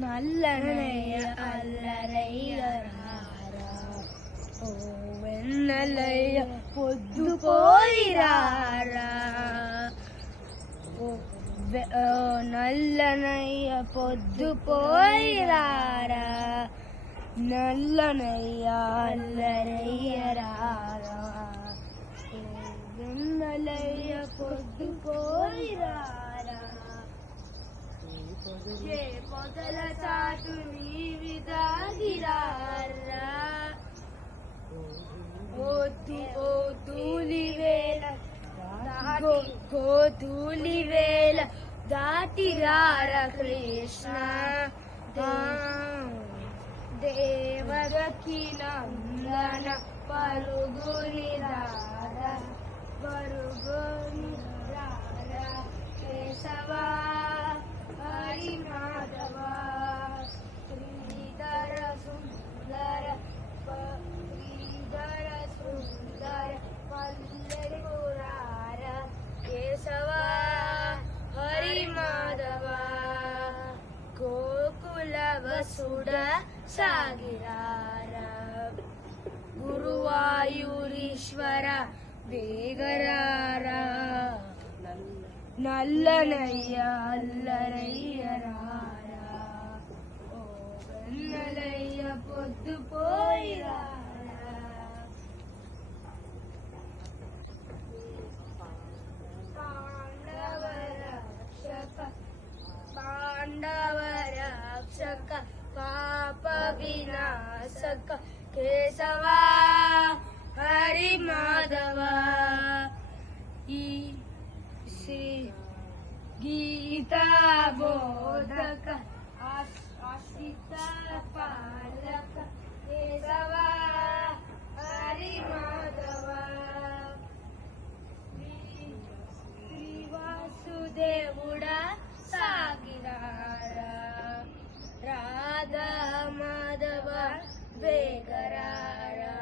నల్లనయ్య అల్లరయ్యరారా ఓ వెన్నెలయ్య పొద్దుపోయిరారా నల్లనయ్య పొద్దుపోయిరారా నల్లనయ్య అల్లరయ్యరారా ఓ వెన్నెలయ్య పొద్దుపోయిరారా ఏ పొదల చాటు నీవి దాగిరారా ఓ తూలి వేళ దాటిరార కృష్ణ దేవకి నందన పరుగుని రారా కేశవా హరి మాధవ శ్రీధర సుందర పల్లెరి పురార కేశవ హరి మాధవ గోకుల వసుడ సాగిరార గురువాయూరీశ్వర వేగరారా నల్లనయ్య అల్లరయ్యరారా ఓ వెన్నెలయ్య పొద్దుపోయిరారా పాండవ రక్షక పాప వినాశక కేశవా హరి మాధవ ఈ గీతా బోధక ఆశ్రిత పాలక కేశవ హరి మాధవ శ్రీ వాసుదేవుడా సాగిరారా రాధా మాధవ వేగరారా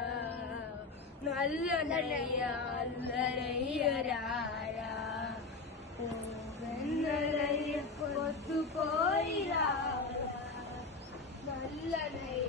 నల్లనయ్య అల్లరయ్యరారా ఓ వెన్నెలయ్య పొద్దుపోయిరారా నల్లనయ్య